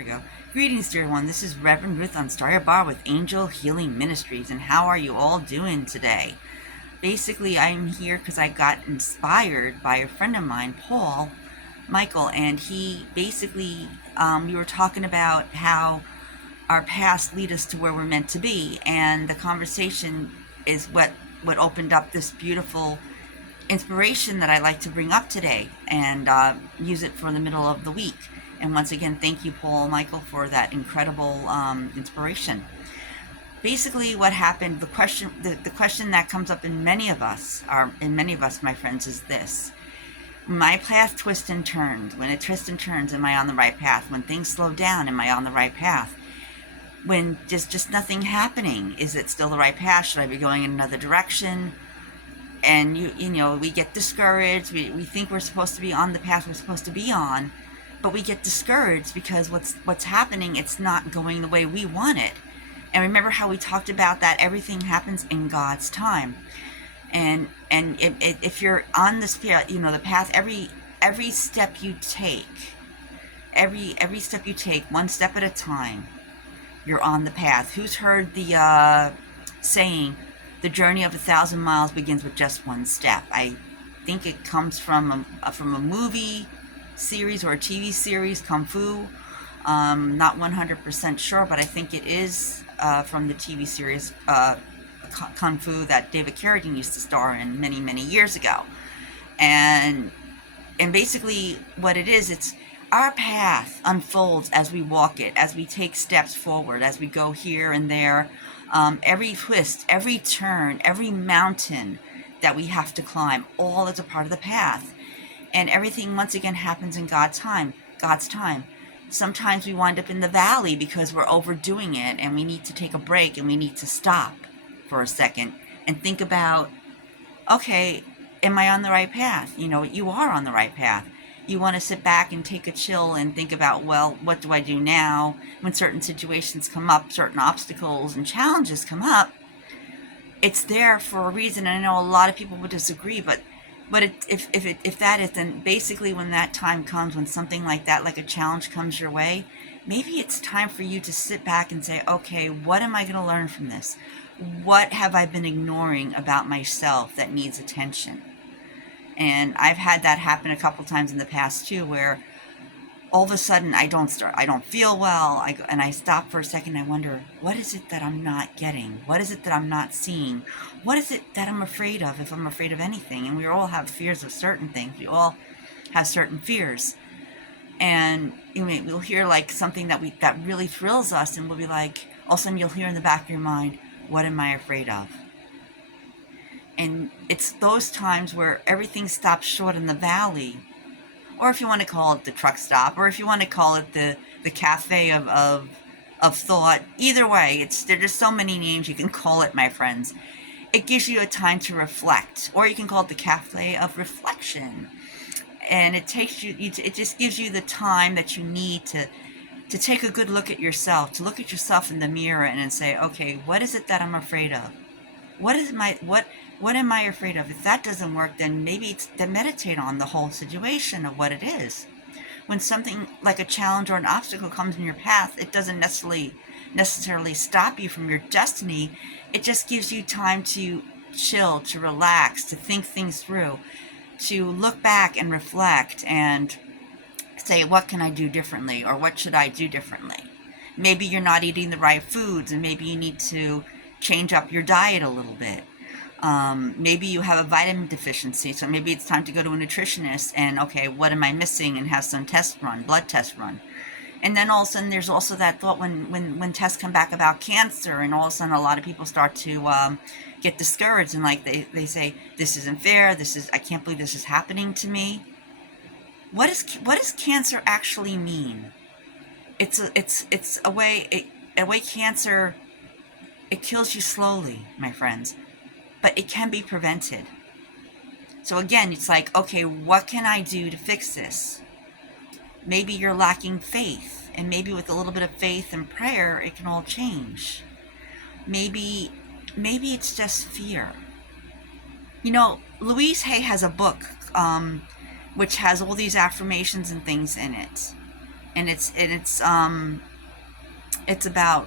we go. Greetings, dear one. This is Reverend Ruth on Starry Bar with Angel Healing Ministries. And how are you all doing today? Basically, I'm here because I got inspired by a friend of mine, Paul Michael, and he basically, we were talking about how our past lead us to where we're meant to be. And the conversation is what opened up this beautiful inspiration that I like to bring up today and use it for the middle of the week. And once again, thank you, Paul Michael, for that incredible inspiration. Basically, what happened, the question that comes up in many of us, my friends, is this. My path twists and turns. When it twists and turns, am I on the right path? When things slow down, am I on the right path? When just nothing happening, is it still the right path? Should I be going in another direction? And you know, we get discouraged. We think we're supposed to be on the path we're supposed to be on, but we get discouraged because what's happening, it's not going the way we want it. And remember how we talked about that everything happens in God's time. And if you're on this, you know, the path, every step you take, every step you take, one step at a time, you're on the path. Who's heard the saying, the journey of 1,000 miles begins with just one step? I think it comes from a movie series or a TV series, Kung Fu. Not 100% sure, but I think it is from the TV series Kung Fu that David Carradine used to star in many years ago. And basically what it is, it's our path unfolds as we walk it, as we take steps forward, as we go here and there. Every twist, every turn, every mountain that we have to climb, all is a part of the path. And everything, once again, happens in God's time. Sometimes we wind up in the valley because we're overdoing it, and we need to take a break, and we need to stop for a second and think about, okay, am I on the right path? You know, you are on the right path. You want to sit back and take a chill and think about, well, what do I do now when certain situations come up, certain obstacles and challenges come up? It's there for a reason. And I know a lot of people would disagree, but if that is, then basically when that time comes, when something like that, like a challenge comes your way, maybe it's time for you to sit back and say, okay, what am I going to learn from this? What have I been ignoring about myself that needs attention? And I've had that happen a couple times in the past too, where all of a sudden I don't feel well, and I stop for a second. I wonder, what is it that I'm not getting? What is it that I'm not seeing? What is it that I'm afraid of, if I'm afraid of anything? And we all have fears of certain things. We all have certain fears. And you know, we'll hear like something that really thrills us, and we'll be like, all of a sudden you'll hear in the back of your mind, what am I afraid of? And it's those times where everything stops short in the valley, or if you want to call it the truck stop, or if you want to call it the cafe of thought. Either way, there's just so many names you can call it, my friends. It gives you a time to reflect, or you can call it the cafe of reflection. And it just gives you the time that you need to take a good look at yourself, to look at yourself in the mirror and say, okay, what is it that I'm afraid of? What am I afraid of? If that doesn't work, then maybe it's to meditate on the whole situation of what it is. When something like a challenge or an obstacle comes in your path, it doesn't necessarily stop you from your destiny. It just gives you time to chill, to relax, to think things through, to look back and reflect and say, what can I do differently, or what should I do differently? Maybe you're not eating the right foods, and maybe you need to change up your diet a little bit. Maybe you have a vitamin deficiency, so maybe it's time to go to a nutritionist and, okay, what am I missing, and have some blood test run. And then all of a sudden there's also that thought when tests come back about cancer, and all of a sudden a lot of people start to get discouraged, and like they say, this isn't fair, I can't believe this is happening to me. What does cancer actually mean? It's a way cancer, it kills you slowly, my friends, but it can be prevented. So again, it's like, okay, what can I do to fix this? Maybe you're lacking faith, and maybe with a little bit of faith and prayer, it can all change. Maybe it's just fear. You know, Louise Hay has a book which has all these affirmations and things in it. and it's about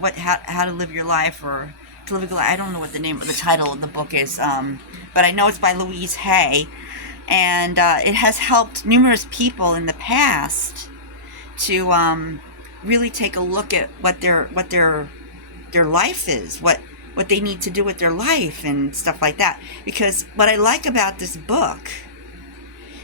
what how to live your life, or to live a good life. I don't know what the name of the title of the book is, but I know it's by Louise Hay, and it has helped numerous people in the past to really take a look at what their life is, what they need to do with their life and stuff like that. Because what I like about this book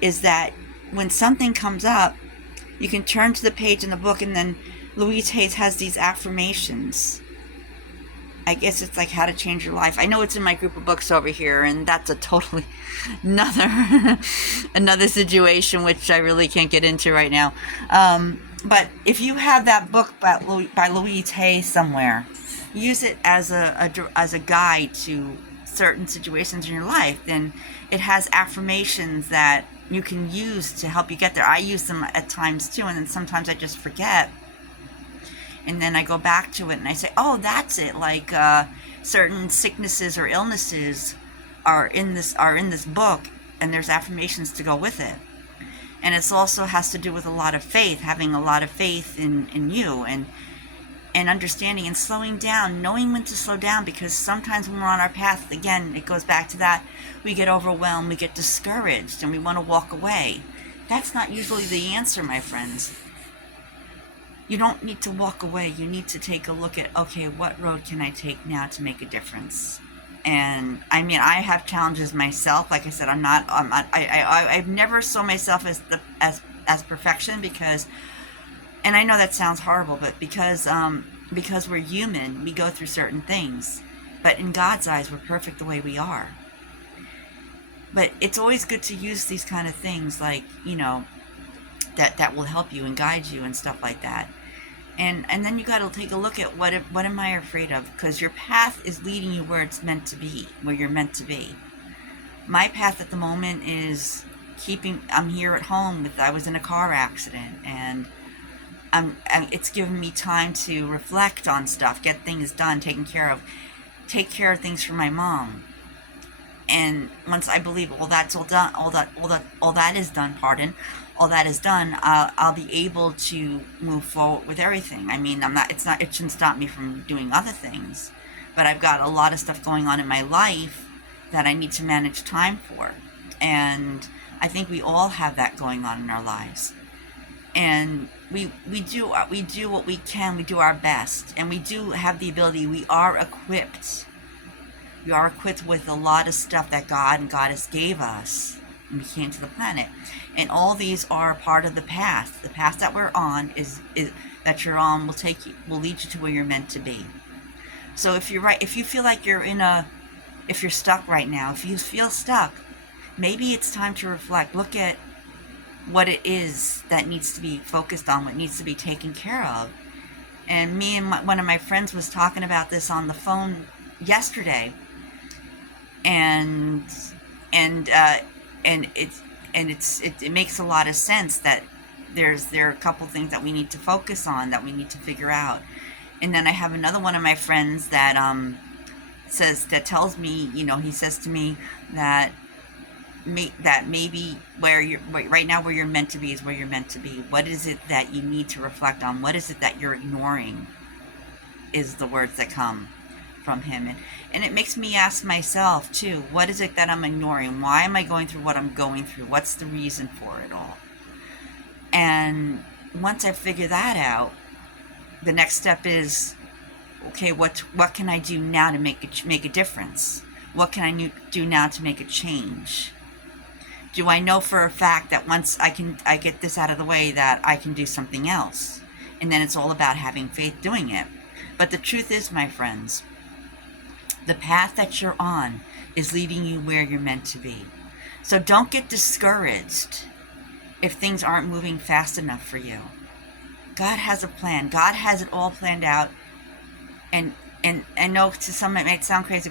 is that when something comes up, you can turn to the page in the book, and then Louise Hay has these affirmations. I guess it's like how to change your life. I know it's in my group of books over here, and that's a totally another situation which I really can't get into right now. But if you have that book by Louise Hay somewhere, use it as a guide to certain situations in your life. Then it has affirmations that you can use to help you get there. I use them at times too, and then sometimes I just forget. And then I go back to it and I say, oh, that's it. Like certain sicknesses or illnesses are in this book, and there's affirmations to go with it. And it also has to do with a lot of faith, having a lot of faith in you, and understanding and slowing down, knowing when to slow down, because sometimes when we're on our path, again, it goes back to that, we get overwhelmed, we get discouraged, and we want to walk away. That's not usually the answer, my friends. You don't need to walk away. You need to take a look at, okay, what road can I take now to make a difference? And I mean, I have challenges myself. Like I said, I've never saw myself as perfection, because, and I know that sounds horrible, but because we're human, we go through certain things. But in God's eyes, we're perfect the way we are. But it's always good to use these kind of things, like, that will help you and guide you and stuff like that. And then you got to take a look at what am I afraid of? Because your path is leading you where it's meant to be, where you're meant to be. My path at the moment is I'm here at home. I was in a car accident, and it's given me time to reflect on stuff, get things done, take care of things for my mom. And once I believe all that is done, I'll be able to move forward with everything. I mean, it shouldn't stop me from doing other things, but I've got a lot of stuff going on in my life that I need to manage time for. And I think we all have that going on in our lives. And we do what we can, we do our best, and we do have the ability, we are equipped. We are equipped with a lot of stuff that God and Goddess gave us when we came to the planet. And all these are part of the path. The path that we're on that you're on will lead you to where you're meant to be. So if you feel like if you're stuck right now, if you feel stuck, maybe it's time to reflect. Look at what it is that needs to be focused on, what needs to be taken care of. And me and one of my friends was talking about this on the phone yesterday, and it makes a lot of sense that there are a couple things that we need to focus on, that we need to figure out. And then I have another one of my friends that tells me, he says to me that maybe right now where you're meant to be is where you're meant to be. What is it that you need to reflect on? What is it that you're ignoring? Is the words that come from him. And it makes me ask myself too, what is it that I'm ignoring? Why am I going through what I'm going through? What's the reason for it all? And once I figure that out, the next step is, okay, what can I do now to make a difference? What can I do now to make a change? Do I know for a fact that once I get this out of the way, that I can do something else? And then it's all about having faith doing it. But the truth is, my friends, the path that you're on is leading you where you're meant to be. So don't get discouraged if things aren't moving fast enough for you. God has a plan. God has it all planned out. And I know to some it might sound crazy,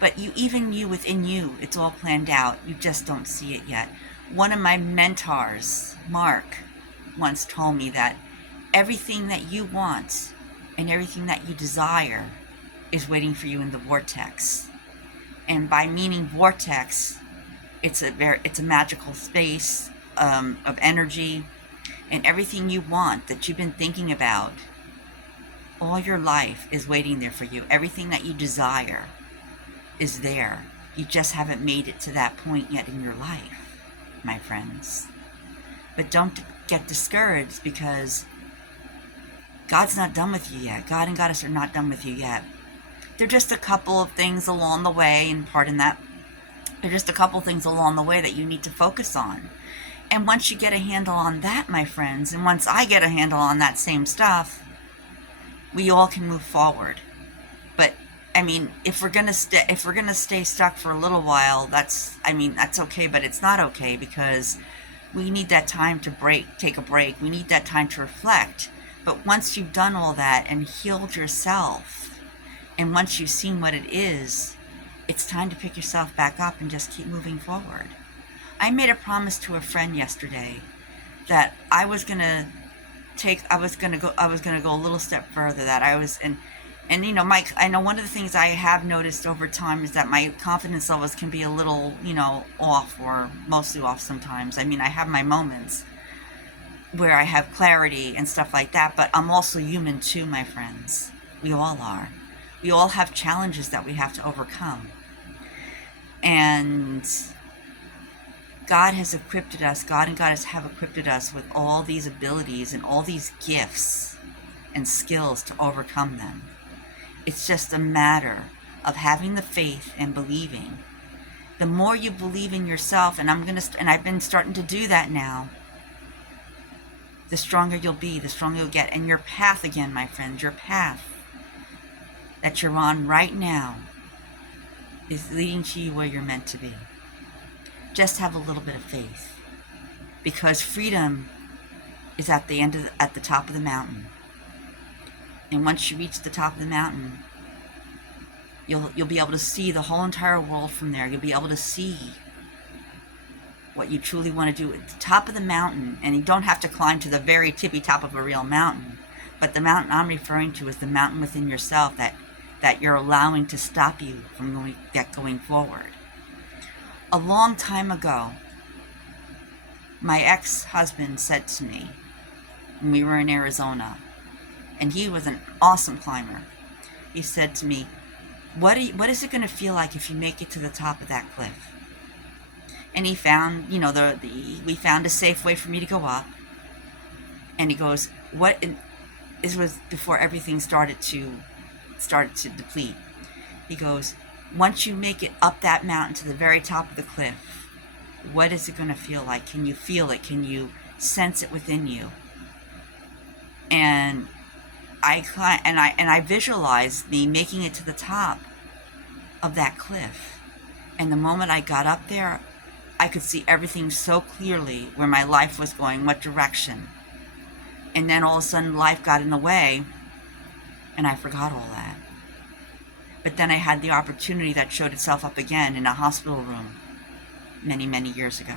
but you within you, it's all planned out. You just don't see it yet. One of my mentors, Mark, once told me that everything that you want and everything that you desire is waiting for you in the vortex. And by meaning vortex, it's a magical space of energy And everything you want that you've been thinking about all your life is waiting there for you. Everything that you desire is there. You just haven't made it to that point yet in your life, my friends. But don't get discouraged, because God's not done with you yet. God and Goddess are not done with you yet. They're just a couple of things along the way, and pardon that, they're just a couple things along the way that you need to focus on. And once you get a handle on that, my friends, and once I get a handle on that same stuff, we all can move forward. But I mean, if we're gonna stay stuck for a little while, that's okay. But it's not okay, because we need that time to take a break. We need that time to reflect. But once you've done all that and healed yourself, and once you've seen what it is, it's time to pick yourself back up and just keep moving forward. I made a promise to a friend yesterday that I was gonna go a little step further. That I was, and Mike, I know one of the things I have noticed over time is that my confidence levels can be a little, off, or mostly off sometimes. I mean, I have my moments where I have clarity and stuff like that, but I'm also human too, my friends. We all are. We all have challenges that we have to overcome. And God has equipped us, God and Goddess have equipped us with all these abilities and all these gifts and skills to overcome them. It's just a matter of having the faith and believing. The more you believe in yourself, and I've been starting to do that now, the stronger you'll be, the stronger you'll get. And your path, again, my friends, your path that you're on right now is leading to you where you're meant to be. Just have a little bit of faith, because freedom is at the top of the mountain. And once you reach the top of the mountain, you'll be able to see the whole entire world from there. You'll be able to see what you truly want to do at the top of the mountain. And you don't have to climb to the very tippy top of a real mountain, but the mountain I'm referring to is the mountain within yourself that you're allowing to stop you from going forward. A long time ago, my ex-husband said to me, when we were in Arizona, and he was an awesome climber, he said to me, what is it going to feel like if you make it to the top of that cliff? And he found, we found a safe way for me to go up. And he goes, this was before everything started to deplete. He goes, once you make it up that mountain to the very top of the cliff, what is it going to feel like? Can you feel it? Can you sense it within you? And I visualized me making it to the top of that cliff. And the moment I got up there, I could see everything so clearly, where my life was going, what direction. And then all of a sudden life got in the way, and I forgot all that. But then I had the opportunity that showed itself up again in a hospital room many, many years ago,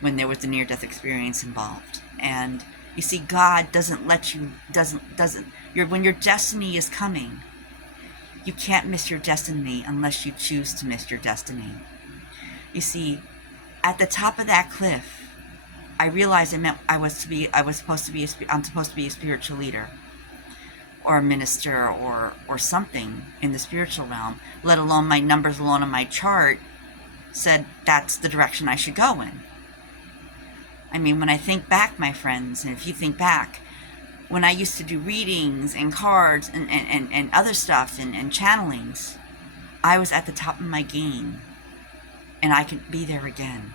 when there was a near-death experience involved. And you see, God doesn't let you, when your destiny is coming, you can't miss your destiny unless you choose to miss your destiny. You see, at the top of that cliff, I realized it meant I'm supposed to be a spiritual leader, or a minister, or something in the spiritual realm, let alone my numbers alone on my chart said that's the direction I should go in. I mean, when I think back, my friends, and if you think back, when I used to do readings and cards and other stuff and channelings, I was at the top of my game, and I can be there again.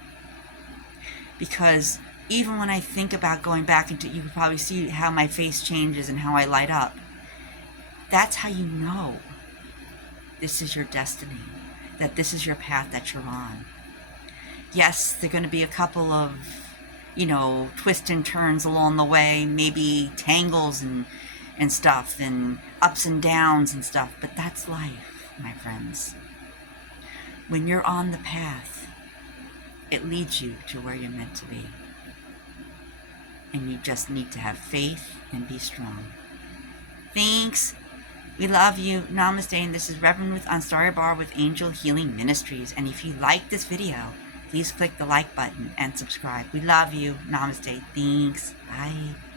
Because even when I think about going back into, you can probably see how my face changes and how I light up. That's how you know this is your destiny, that this is your path that you're on. Yes, there are going to be a couple of, twists and turns along the way, maybe tangles and stuff, and ups and downs and stuff, but that's life, my friends. When you're on the path, it leads you to where you're meant to be. And you just need to have faith and be strong. Thanks. We love you. Namaste. And this is Reverend Ruth on Starry Bar with Angel Healing Ministries. And if you like this video, please click the like button and subscribe. We love you. Namaste. Thanks. Bye.